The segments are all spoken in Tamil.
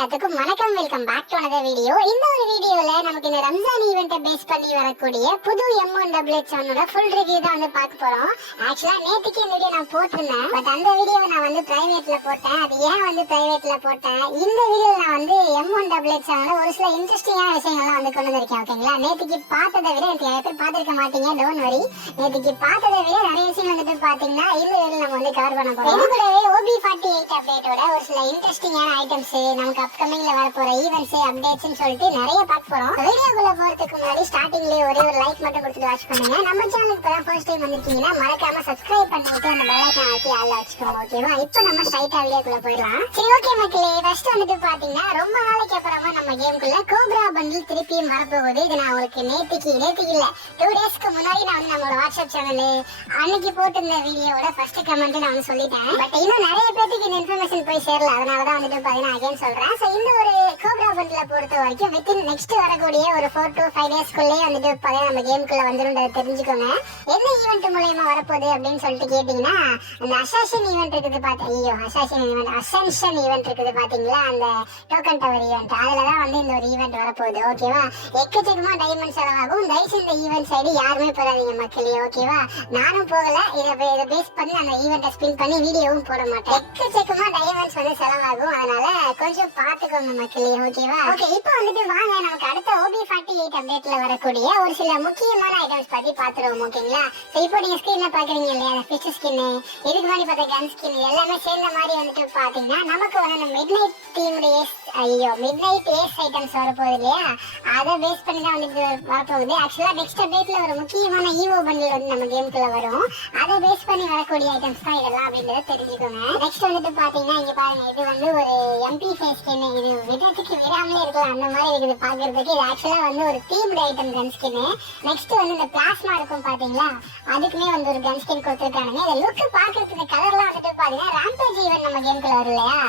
எல்லாத்துக்கும் வணக்கம். Welcome back to another video. இந்த ஒரு வீடியோல நமக்கு இந்த ரம்ஜான் ஈவென்ட்டை பேஸ் பண்ணி வரக்கூடிய புது M188 ஃபுல் ரிவ்யூ தான் வந்து பார்க்க போறோம். ஆக்சுவலா நேத்துக்கு இந்த வீடியோ நான் போட்டிருந்தேன், பட் அந்த வீடியோவை நான் வந்து பிரைவேட்ல போட்டேன். அது ஏன் வந்து பிரைவேட்ல போட்டேன், இந்த வீடியோல நான் வந்து M188 ஒரு சில இன்ட்ரெஸ்டிங்கான விஷயங்கள்லாம் வந்து கொண்டு வந்திருக்கேன். ஓகேங்களா, நேத்துக்கு பார்த்ததை விட எனக்கு நிறைய பேர் பார்த்திருக்க மாட்டீங்க, டோன்ட் வரி. நேத்துக்கு பார்த்ததை விட நிறைய விஷயம் வந்துட்டு பாத்தீங்கன்னா இந்த வீடியோல நம்ம வந்து கவர் பண்ண போறோம். இது கூடவே OB48 அப்டேட்டோட ஒரு சில இன்ட்ரெஸ்டிங்கான ஐட்டம்ஸ், நமக்கு அப்கமிங்ல வர போற ஈவென்ட்ஸ் அப்டேட்ஸ்னு சொல்லிட்டு நிறைய பார்க்க போறோம். வீடியோக்குள்ள போறதுக்கு முன்னாடி ஸ்டார்டிங்லயே ஒரே ஒரு லைக் மட்டும் கொடுத்துட்டு வாட்ச் பண்ணுங்க. நம்ம சேனலுக்கு இப்பதான் ஃபர்ஸ்ட் டைம் வந்திருக்கீங்கன்னா மறக்காம சப்ஸ்கிரைப் பண்ணிட்டு அந்த பெல் ஐகான் ஆக்கி ஆல்ல வச்சுக்கோங்க. ஓகேவா, இப்போ நம்ம ஸ்ட்ரைட்டா வீடியோக்குள்ள போயிடலாம். சரி, ஓகே மக்களே, ஃபர்ஸ்ட் வந்துட்டு பாத்தீங்கன்னா ரொம்ப நாளைக்கு அப்புறமா நம்ம கேம்குள்ள கோப்ரா பண்டில் திருப்பியும் வரப்போகுது. இது நான் உங்களுக்கு நேத்துக்கு இல்ல 2 டேஸ்க்கு முன்னாடி நான் வந்து நம்மளோட வாட்ஸ்அப் சேனல் அன்னைக்கு போட்டிருந்த வீடியோட ஃபர்ஸ்ட் கமெண்ட் நான் வந்து சொல்லிட்டேன். பட் இன்னும் நிறைய பேருக்கு இந்த இன்ஃபர்மேஷன் போய் சேரல, அதனாலதான் வந்துட்டு பாத்தீங்கன்னா அகைன் சொல்றேன். சோ இந்த ஒரு கோப்ரா பண்டில பொறுத்த வரைக்கும் வித்தின் நெக்ஸ்ட் வரக்கூடிய ஒரு 4 to 5 டேஸ்க்குள்ளே வந்துட்டு பாத்தீங்கன்னா நம்ம கேமுக்குள்ள வந்துடும் தெரிஞ்சுக்கோங்க. என்ன ஈவென்ட் மூலமா வரப்போகுது அப்படின்னு சொல்லிட்டு கேட்டீங்கன்னா, அந்த அசாசின் ஈவென்ட் இருக்குது அசென்ஷன் ஈவென்ட் இருக்குது பாத்தீங்களா, அந்த டோக்கன் டவர் ஈவென்ட், அதுலதான் வந்து இந்த ஒரு ஈவென்ட் வரப்போகுது. ஓகேவா, எக்கச்சக்கமா டைமண்ட் செலவாகும். தயவுசு இந்த ஈவென்ட் சைடு யாருமே போறாதீங்க மக்களே. ஓகேவா, நானும் போகல, இதை பேஸ் பண்ணி அந்த ஈவென்ட்டை ஸ்பின் பண்ணி வீடியோவும் போட மாட்டேன். எக்கச்சக்கமா டைமண்ட்ஸ் வந்து செலவாகும், அதனால கொஞ்சம் பாத்துக்கோங்க மக்களே. ஓகேவா, ஓகே, இப்போ வந்துட்டு வாங்க நமக்கு அடுத்த OB48 அப்டேட்ல வரக்கூடிய ஒரு சில முக்கியமான ஐட்டம்ஸ் பத்தி பாத்துருவோம். ஓகேங்களா, சோ இப்போ நீங்க ஸ்கிரீன்ல பாக்குறீங்க இல்லையா, அந்த ஃபிஷ் ஸ்கின், இதுக்கு முன்னாடி பார்த்த கன் ஸ்கின் எல்லாமே சேர்ந்த மாதிரி வந்துட்டு பாத்தீங்கன்னா நமக்கு வந்து மிட் நைட் ஏஸ் ஐட்டம்ஸ் வரப்போகுது இல்லையா, அதை பேஸ் பண்ணி தான் வந்துட்டு வரப்போகுது. ஆக்சுவலா நெக்ஸ்ட் அப்டேட்ல ஒரு முக்கியமான ஈவோ பண்டில் வந்து நம்ம கேமுக்குள்ள வரும், அதை பேஸ் பண்ணி வரக்கூடிய ஐட்டம்ஸ் தான் இதெல்லாம் அப்படின்றத தெரிஞ்சுக்கோங்க. நெக்ஸ்ட் வந்துட்டு பாத்தீங்கன்னா இங்க பாருங்க, இது வந்து ஒரு MP5 ஸ்கின். இது விதத்துக்கு விடாமலே இருக்கலாம் அந்த மாதிரி இருக்குது பாக்குறதுக்கு. இது ஆக்சுவலா வந்து ஒரு themed item gun skin. Next வந்து இந்த பிளாஸ்மா இருக்கும் பாத்தீங்களா, அதுக்குமே வந்து ஒரு கன் ஸ்கின் கொடுத்துருக்கானுங்க. இந்த லுக் பாக்குறதுக்கு கலர்லாம் வந்துட்டு பாத்தீங்கன்னா ராம்பேஜ் ஈவென்ட் நம்ம கேமுக்குள்ள வரும் இல்லையா,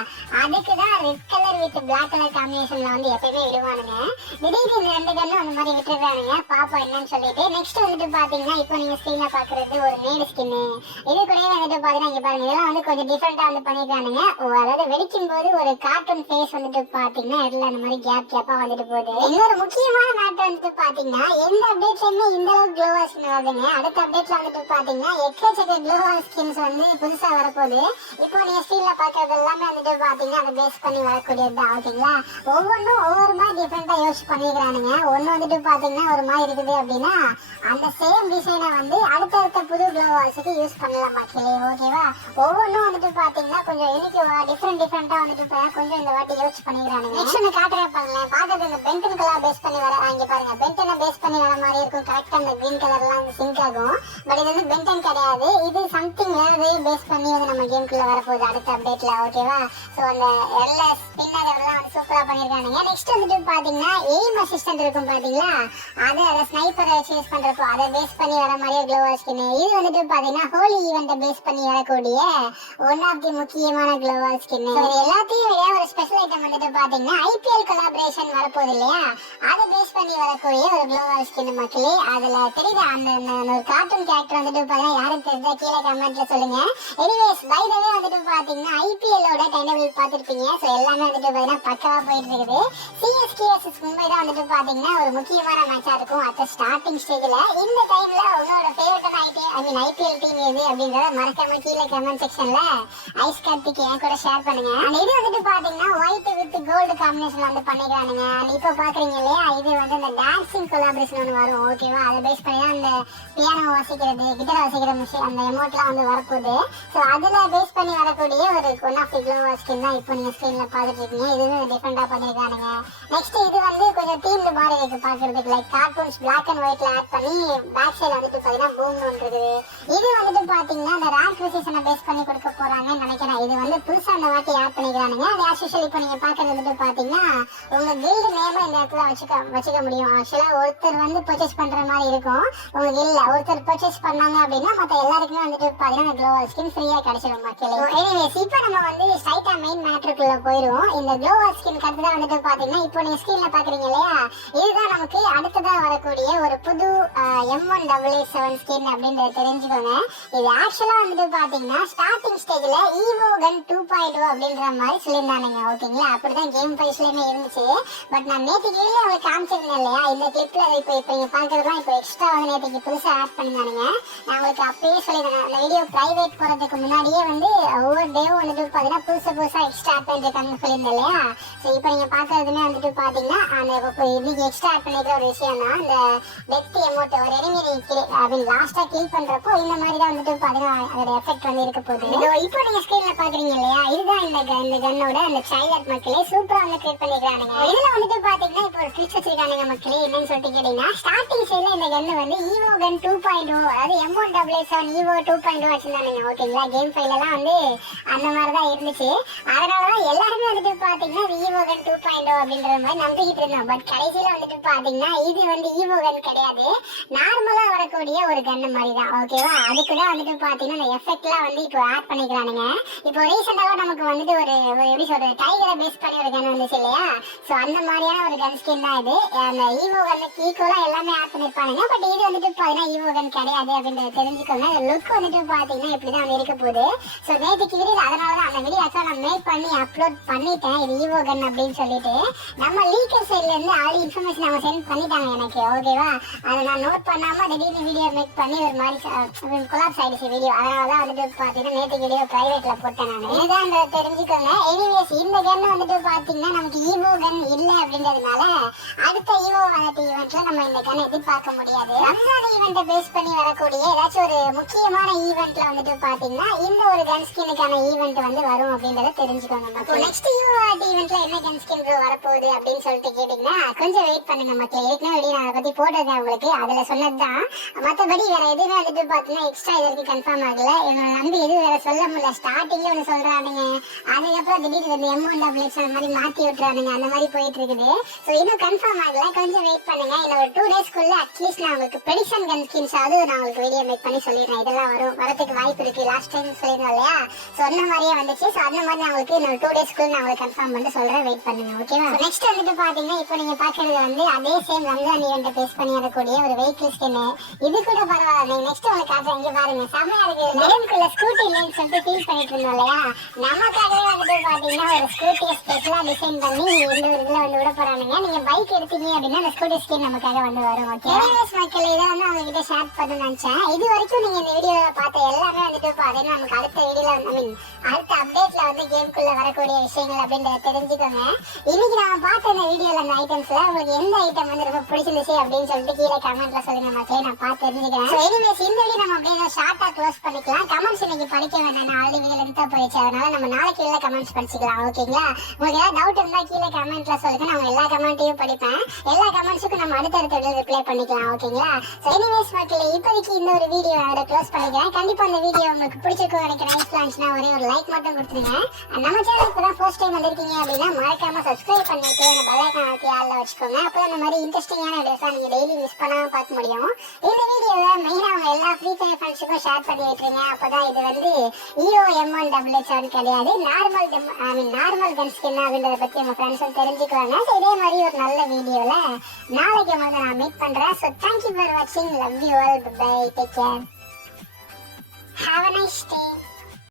அதுக்கு தான் red colour with black colour காம்பினேஷன்ல வந்து எப்பயுமே விடுவானுங்க. திடீர்னு இந்த 2 கன்னும் அந்த மாதிரி விட்டுருக்கானுங்க, பாப்போம் என்னன்னு சொல்லிட்டு. நெக்ஸ்ட் வந்துட்டு பாத்தீங்கன்னா இப்போ நீங்க ஸ்கிரீன்ல பாக்குறது ஒரு நேடு ஸ்கின். இது கூடவே வந்துட்டு பாத்தீங்கன்னா இங்க பாருங்க, இதெல்லாம் வந்து கொஞ்சம் டிஃபரெண்டா வந்து பண்ணிருக்கானுங்க. அதாவது வெடிக்கும் போது ஒரு கார்ட்டூன் ஃபேஸ் வந்துட்டு பாத்தீங்கன்னா இதுல அந்த மாதிரி கேப்பா வந்துட்டு போகுது. இன்னொரு முக்கியமான மேட்டர் வந்துட்டு பாத்தீங்கன்னா எந்த அப்டேட்லயுமே இந்த அளவுக்கு க்ளோவா ஸ்கின் வருதுங்க. அடுத்த அப்டேட்ல வந்துட்டு பாத்தீங்கன்னா எக்கச்சக்க க்ளோவா ஸ்கின்ஸ் வந்து புதுசா வரப்போகுது. இப்போ நீங்க ஸ்கிரீன்ல பாக்குறது எல்லாமே வந்துட்டு பாத்தீங்கன்னா அதை பேஸ் பண்ணி வரக்கூடியது தான். ஓகேங்களா, ஒவ்வொன்றும் ஒவ்வொரு மாதிரி டிஃபரெண்டா யோசிச்சு பண்ணிக்கிறானுங்க. ஒன்னு வந்துட்டு பாத்தீங்கன்னா ஒரு மாதிரி இருக்குது அப்படின்னா அந்த சேம் டிசைனை வந்து அடுத்தடுத்த புது க்ளோவால்ஸுக்கு யூஸ் பண்ணலாம் மக்களே. ஓகேவா, ஒவ்வொன்றும் வந்துட்டு பாத்தீங்கன்னா கொஞ்சம் யூனிக்கா டிஃபரெண்டா வந்துட்டு கொஞ்சம் இந்த வாட்டி யோசிச்சு பண்ணிக்கிறானுங்க. நெக்ஸ்ட் ஒன்று காட்டுறேன் பாருங்களேன், பார்க்கறது இந்த பென்டன் கலர் பேஸ் பண்ணி வர, இங்க பாருங்க பென்டனை பேஸ் பண்ணி வர மாதிரி இருக்கும். கரெக்டா அந்த கிரீன் கலர்லாம் வந்து சிங்க் ஆகும். பட் இது வந்து பென்டன் கிடையாது, இது சம்திங் வேற பேஸ் பண்ணி வந்து நம்ம கேமுக்குள்ள வரப்போகுது அடுத்த அப்டேட்ல. ஓகேவா, ஸோ அந்த எல்லா ஸ்பின்னர் எல்லாம் வந்து சூப்பரா பண்ணிருக்கானுங்க. நெக்ஸ்ட் வந்துட்டு பாத்தீங்கன்னா எய்ம் அசிஸ்டன்ட் இருக்கும் பாத்தீங்களா, அதை ஸ்னைப்பரை வச்சு யூஸ் பண்றப்போ அதை பேஸ் பண்ணி வர மாதிரியே க்ளோவா ஸ்கின். இது வந்துட்டு பாத்தீங்கன்னா ஹோலி ஈவெண்ட்டை பேஸ் பண்ணி வரக்கூடிய ஒன் ஆஃப் தி முக்கியமான க்ளோவா ஸ்கின். எல்லாத்தையும் விட ஒரு ஸ்பெஷல் ஐட்டம் வந்துட்டு பாத்தீங்கன்னா IPL கொலாபரேஷன் வரப்போகுது இல்லையா, அதை பேஸ் பண்ணி வரக்கூடிய ஒரு க்ளோவா ஸ்கின் மக்களே. அதுல தெரியுது அந்த ஒரு கார்ட்டூன் கேரக்டர் வந்துட்டு பாத்தீங்கன்னா யாரும் தெரிஞ்சா கீழே கமெண்ட்ல சொல்லுங்க. எனிவேஸ் பை த வே வந்துட்டு பாத்தீங்கன்னா IPL-ஓட டைனபிள் பார்த்திருப்பீங்க. ஸோ எல்லாமே வந்துட்டு பாத்தீங்கன்னா பக்காவா போயிட்டு இருக்குது. CSK vs மும்பை தான் வந்துட்டு பாத்தீங்கன்னா ஒரு முக்கியமான மேட்சா இருக்கும் அட் ஸ்டார்டிங் ஸ்டேஜ்ல. இந்த டைம்ல உங்களோட ஃபேவரட்டான IPL டீம் எது அப்படின்றத மறக்காம கீழே கமெண்ட் செக்ஷன்ல ஐஸ் கார்த்திக் என் கூட ஷேர் பண்ணுங்க. அண்ட் இது வந்துட்டு பாத்தீங்கன்னா ஒயிட் வித் கோல்டு காம்பினேஷன்ல வந்து பண்ணிக்கிறானுங்க. அண்ட் இப்போ பாக்குறீங்க இல்லையா, இது வந்து அந்த டான்சிங் கொலாபரேஷன் ஒன்று வரும். ஓகேவா, அதை பேஸ் பண்ணி தான் அந்த பியானோ வாசிக்கிறது, கிட்டார் வாசிக்கிற மிஷின், அந்த எமோட்லாம் வந்து வரப்போகுது. ஸோ அதுல பேஸ் பண்ணி வரக்கூடிய ஒரு ஒன் ஆஃப் தி க்ளோவா ஸ்கின் தான் இப்போ நீங்க ஸ்கிரீன்ல பாத்துட்டு இருக்கீங்க. இது டிஃபரெண்டா பண்ணிருக்கானுங்க. நெக்ஸ்ட் இது வந்து கொஞ்சம் தீம்டு மாதிரி இருக்கு பாக்குறதுக்கு, லைக் கார்ட்டூன்ஸ் பிளாக் அண்ட் ஒயிட்ல ஆட் பண்ணி பேக் சைடு வந்துட்டு பாத்தீங்கன்னா பூம்னு இருக்குது. இது வந்துட்டு பாத்தீங்கன்னா அந்த ரேங்க் பொசிஷனை பேஸ் பண்ணி கொடுக்க போறாங்கன்னு நினைக்கிறேன். இது வந்து புதுசா அந்த வாட்டி ஆட் பண்ணிக்கிறானுங்க. அது ஆஸ் யூஷுவல் இப்போ நீங்க பாக்குறது வந்துட்டு பாத்தீங்கன்னா உங்க கில்டு நேம் இந்த இடத்துல வச்சுக்க முடியும். ஆக்சுவலா ஒருத்தர் வந்து பர்ச்சேஸ் பண்ற மாதிரி இருக்கும். உங்க கில்ல ஒருத்தர் பர்ச்சேஸ் பண்ணாங்க அப்படின்னா மத்த எல்லாருக்குமே வந்துட்டு பாத்தீங்கன்னா க்ளோவல் ஸ்கின் ஃப்ரீயா கிடைச்சிடும் மக்களே. எனிவேஸ் இப்போ நம்ம வந்து ஸ்ட்ரைட்டா மெயின் மேட்டருக்குள்ள போயிடுவோம். இந்த க்ளோவல் ஸ்கின் கருத்து தான் வந்துட்டு பாத்தீங்கன்னா இப்போ நீங்க ஸ்கிரீன்ல பாக்குறீங்க இல்லையா, இதுதான் நமக்கு அடுத்ததா வரக்கூடிய ஒரு புது M188 ஸ்கின் அப்படின்றத தெரிஞ்சுக்கோங்க. இது ஆக்சுவலா வந்துட்டு பாத்தீங்கன்னா ஸ்டார்டிங் ஸ்டேஜ்ல ஈவோ கன் 2.0 அப்படின்ற மாதிரி சொல்லியிருந்தானுங்க. ஓகேங்களா, அப்படிதான் கேம் பிரைஸ்லயுமே இருந்துச்சு. பட் நான் நேற்றுக்கு வீடியோ உங்களுக்கு காமிச்சிருந்தேன் இல்லையா, இந்த கிளிப்ல இப்போ நீங்க பாக்குறதுலாம் இப்போ எக்ஸ்ட்ரா வந்து நேற்றுக்கு புதுசா ஆட் பண்ணிருந்தானுங்க. நான் உங்களுக்கு அப்பயே சொல்லிருந்தேன், அந்த வீடியோ பிரைவேட் போறதுக்கு முன்னாடியே வந்து ஒவ்வொரு டேவும் வந்துட்டு பாத்தீங்கன்னா புதுசா எக்ஸ்ட்ரா ஆட் பண்ணிருக்காங்கன்னு சொல்லியிருந்தேன் இல்லையா. ஸோ இப்போ நீங்க பாக்குறதுமே வந்துட்டு பாத்தீங்கன்னா அந்த இன்னைக்கு எக்ஸ்ட்ரா ஆட் பண்ணிக்கிற ஒரு விஷயம் தான் இந்த டெத் எமோட். ஒரு எனிமி லாஸ்டா கில் பண்றப்போ இந்த மாதிரி தான் வந்துட்டு பாத்தீங்கன்னா அதோட எஃபெக்ட் வந்து இருக்க போகுது. இப்போ நீங்க ஸ்கிரீன்ல பாக்குறீங்க இல்லையா, இதுதான் இந்த கன்னோட அந்த ட்ரைலர் மக்களே சூப்பரா வந்து கிரியேட் பண்ணிருக்கானுங்க. இதுல வந்துட்டு பாத்தீங்கன்னா இப்போ ஒரு கிளிப்ஸ் வச்சிருக்கானுங்க மக்களே. என்னன்னு சொல்லிட்டு கேட்டீங்கன்னா, ஸ்டார்டிங் சைட்ல இந்த கன் வந்து ஈவோ கன் 2.0, அதாவது M1AA7 ஈவோ 2.0 வச்சிருந்தானுங்க. ஓகேங்களா, கேம் ஃபைல் எல்லாம் வந்து அந்த மாதிரி தான் இருந்துச்சு. அதனாலதான் எல்லாருமே வந்துட்டு பாத்தீங்கன்னா ஈவோ கன் 2.0 அப்படின்ற மாதிரி நம்பிக்கிட்டு இருந்தோம். பட் கடைசியில வந்துட்டு பாத்தீங்கன்னா இது வந்து ஈவோ கன் கிடையாது, நார்மலா வரக்கூடிய ஒரு கன் மாதிரி தான். ஓகேவா, அதுக்குதான் வந்துட்டு பாத்தீங்கன்னா இந்த எஃபெக்ட் எல்லாம் வந்து இப்போ ஆட் பண்ணிக்கிறானுங்க. இப்போ ரீசெண்டாக நமக்கு வந்துட்டு ஒரு எப்படி சொல்றது, டைகரை பேஸ் பண்ணி ஒரு கன் வந்துச்சு இல்லையா. ஸோ அந்த மாதிரியான ஒரு கன் ஸ்கின் தான் இது. அந்த ஈவோ கன்னுக்கு ஈக்குவலா எல்லாமே ஆட் பண்ணிருப்பானுங்க. பட் இது வந்துட்டு பாத்தீங்கன்னா ஈவோ கன் கிடையாது அப்படின்றத தெரிஞ்சுக்கோங்க. லுக் வந்துட்டு பாத்தீங்கன்னா இப்படிதான் வந்து இருக்க போகுது. ஸோ நேற்றுக்கு வீடியோ அதனாலதான் அந்த வீடியோ ஆக்சுவலா நான் மேக் பண்ணி அப்லோட் பண்ணிட்டேன், இது ஈவோ கன் அப்படின்னு சொல்லிட்டு. நம்ம லீக்கர் சைட்ல இருந்து ஆல்ரெடி இன்ஃபர்மேஷன் அவங்க சென்ட் பண்ணிட்டாங்க எனக்கு. ஓகேவா, அதை நான் நோட் பண்ணாம திடீர்னு வீடியோ மேக் பண்ணி ஒரு மாதிரி கொலாப்ஸ் ஆயிடுச்சு வீடியோ. அதனாலதான் வந்துட்டு பாத்தீங்கன்னா நேற்று வீடியோ பிரைவேட்ல போட்டேன் நான். இதுதான் தெரிஞ்சுக்கோங்க. எனிவேஸ் இந்த கன் வந்துட்டு பாத்தீங்கன்னா நமக்கு ஈவோ கன் இல்ல அப்படின்றதுனால அடுத்த ஈவோ வேலட் ஈவென்ட்ல நம்ம இந்த கன் எதிர்பார்க்க முடியாது. ரம்ஜான் ஈவென்ட்டை பேஸ் பண்ணி வரக்கூடிய ஏதாச்சும் ஒரு முக்கியமான ஈவென்ட்ல வந்துட்டு பாத்தீங்கன்னா இந்த ஒரு கன் ஸ்கின்னுக்கான ஈவென்ட் வந்து வரும் அப்படின்றத தெரிஞ்சுக்கோங்க. நெக்ஸ்ட் ஈவோ வேலட் ஈவென்ட்ல என்ன கன் ஸ்கின் வரப்போகுது அப்படின்னு சொல்லிட்டு கேட்டீங்கன்னா கொஞ்சம் வெயிட் பண்ணுங்க மக்களே. ஏற்கனவே வீடியோ நான் அதை பத்தி போட்டிருக்கேன் உங்களுக்கு, அதுல சொன்னதுதான். மற்றபடி வேற எதுவுமே வந்துட்டு பாத்தீங்கன்னா எக்ஸ்ட்ரா இதற்கு கன்ஃபார்ம் ஆகல. என்னோட நம்பி எதுவும் வேற சொல்ல முடியல. ஸ்டார்டிங்ல ஒன்று சொல்றானுங்க, அதுக்கப்புறம் திடீர்னு வந்து M1AA7 அந்த மாதிரி மாத்தி விட்டுறானுங்க, அந்த மாதிரி போயிட்டு இருக்குது. ஸோ இன்னும் கன்ஃபார்ம் ஆகல, கொஞ்சம் வெயிட் பண்ணுங்க. இன்னும் ஒரு 2 டேஸ்க்குள்ள அட்லீஸ்ட் நான் உங்களுக்கு ப்ரெடிக்ஷன் கன் ஸ்கின்ஸ் ஆகுது நான் உங்களுக்கு வீடியோ மேக் பண்ணி சொல்லிடுறேன். இதெல்லாம் வரதுக்கு வாய்ப்பு இருக்கு. லாஸ்ட் டைம் சொல்லியிருந்தோம் இல்லையா, ஸோ அந்த மாதிரியே வந்துச்சு. ஸோ அந்த மாதிரி நான் உங்களுக்கு இன்னொரு 2 டேஸ்க்குள்ள நான் உங்களுக்கு கன்ஃபார்ம் பண்ணிட்டு சொல்றேன், வெயிட் பண்ணுங்க. ஓகேவா, நெக்ஸ்ட் வந்துட்டு பாத்தீங்கன்னா இப்போ நீங்க பாக்குறது வந்து அதே சேம் ரம்ஜான் ஈவென்ட்டை பேஸ் பண்ணி வரக்கூடிய ஒரு வெஹிக்கிள் ஸ்கின். இது கூட பரவாயில்ல, நெக்ஸ்ட் உங்களுக்கு காட்டுறேன். இங்க பாருங்க, செம்மையா இருக்கு. நேம்குள்ள ஸ்கூட்டி இல்லைன்னு சொல்லிட்டு ஃபீல் பண்ணிட்டு இருந்தோம் இல்லையா, நமக்காகவே வந்துட்டு பாத்தீங்கன்னா ஒரு ஸ்கூட்டியை ஸ்பெஷலா டிசைன் பண்ணி இந்த ஒரு இதுல வந்து விட போறானுங்க. நீங்க பைக் எடுத்தீங்க அப்படின்னா அந்த ஸ்கூட்டி ஸ்கின் நமக்காக வந்து வரும். ஓகே மக்கள், இதை வந்து அவங்க கிட்ட ஷேர் பண்ண நினைச்சேன். இது வரைக்கும் நீங்க இந்த வீடியோல பார்த்த எல்லாமே வந்துட்டு பாத்தீங்கன்னா நமக்கு அடுத்த வீடியோல அடுத்த அப்டேட்ல வந்து கேமுக்குள்ள வரக்கூடிய விஷயங்கள் அப்படின்றத தெரிஞ்சுக்கோங்க. இன்னைக்கு நாம பார்த்த இந்த வீடியோல அந்த ஐட்டம்ஸ்ல உங்களுக்கு எந்த ஐட்டம் வந்து ரொம்ப பிடிச்சிருந்துச்சு அப்படின்னு சொல்லிட்டு கீழே கமெண்ட்ல சொல்லுங்க மக்களே, நான் பார்த்து தெரிஞ்சுக்கிறேன். எனிவேஸ் இந்த வீடியோ நம்ம அப்படியே ஷார்ட்டா க்ளோஸ் பண்ணிக்கலாம். கமெண்ட்ஸ் இன்னைக்கு படிக்க வேண்டாம், நான் ஆல்ரெடி வீடியோ லென்த்தா போயிடுச்சு. அதனால நம்ம நாளைக்கு உள்ள கமெண்ட்ஸ் படிச்சுக்கலாம். ஓகேங்களா, உங்களுக்கு ஏதாவது டவுட் இருந்தா கீழே கமெண்ட்ல சொல்லுங்க, நான் எல்லா கமெண்ட்டையும் படிப்பேன். எல்லா கமெண்ட்ஸுக்கும் நம்ம அடுத்தடுத்த வீடியோ ரிப்ளை பண்ணிக்கலாம். ஓகேங்களா, எனிவேஸ் மக்களே, இப்போதைக்கு இந்த ஒரு வீடியோ அதை க்ளோஸ் பண்ணிக்கிறேன். கண்டிப்பா இந்த வீடியோ உங்களுக்கு பிடிச்சிருக்கும் நினைக்கிறேன். யூஸ்ஃபுல்லா ஒரே ஒரு லைக் மட்டும் கொடுத்துருங்க. நம்ம சேனல் இப்பதான் ஃபர்ஸ்ட் டைம் வந்திருக்கீங்க அப்படின்னா மறக்காம சப்ஸ்கிரைப் பண்ணிட்டு அந்த பெல் ஐகான் ஆக்கி ஆல்ல வச்சுக்கோங்க. அப்போ இந்த மாதிரி இன்ட்ரெஸ்டிங்கான வீடியோஸா நீங்க டெய்லி மிஸ் பண்ணாம பார்க்க முடியும். இந்த வீடியோவை மெயினா அவங்க எல்லா ஃப்ரீ ஃபயர் ஃப்ரெண்ட்ஸுக்கும் ஷேர் பண்ணி விட்டுருங்க. அப்பதான் இது வந்து ஈவோ M1AA7 கிடையாது, நார்மல் கன் ஸ்கின் அப்படின்றத பத்தி நம்ம ஃப்ரெண்ட்ஸும் தெரிஞ்சுக்குவாங்க. ஸோ இதே மாதிரி ஒரு நல்ல வீடியோல நாளைக்கு உங்களுக்கு நான் மீட் பண்றேன். ஸோ தேங்க்யூ ஃபார் வாட்சிங். Love you all. Bye, take care. Have a nice day.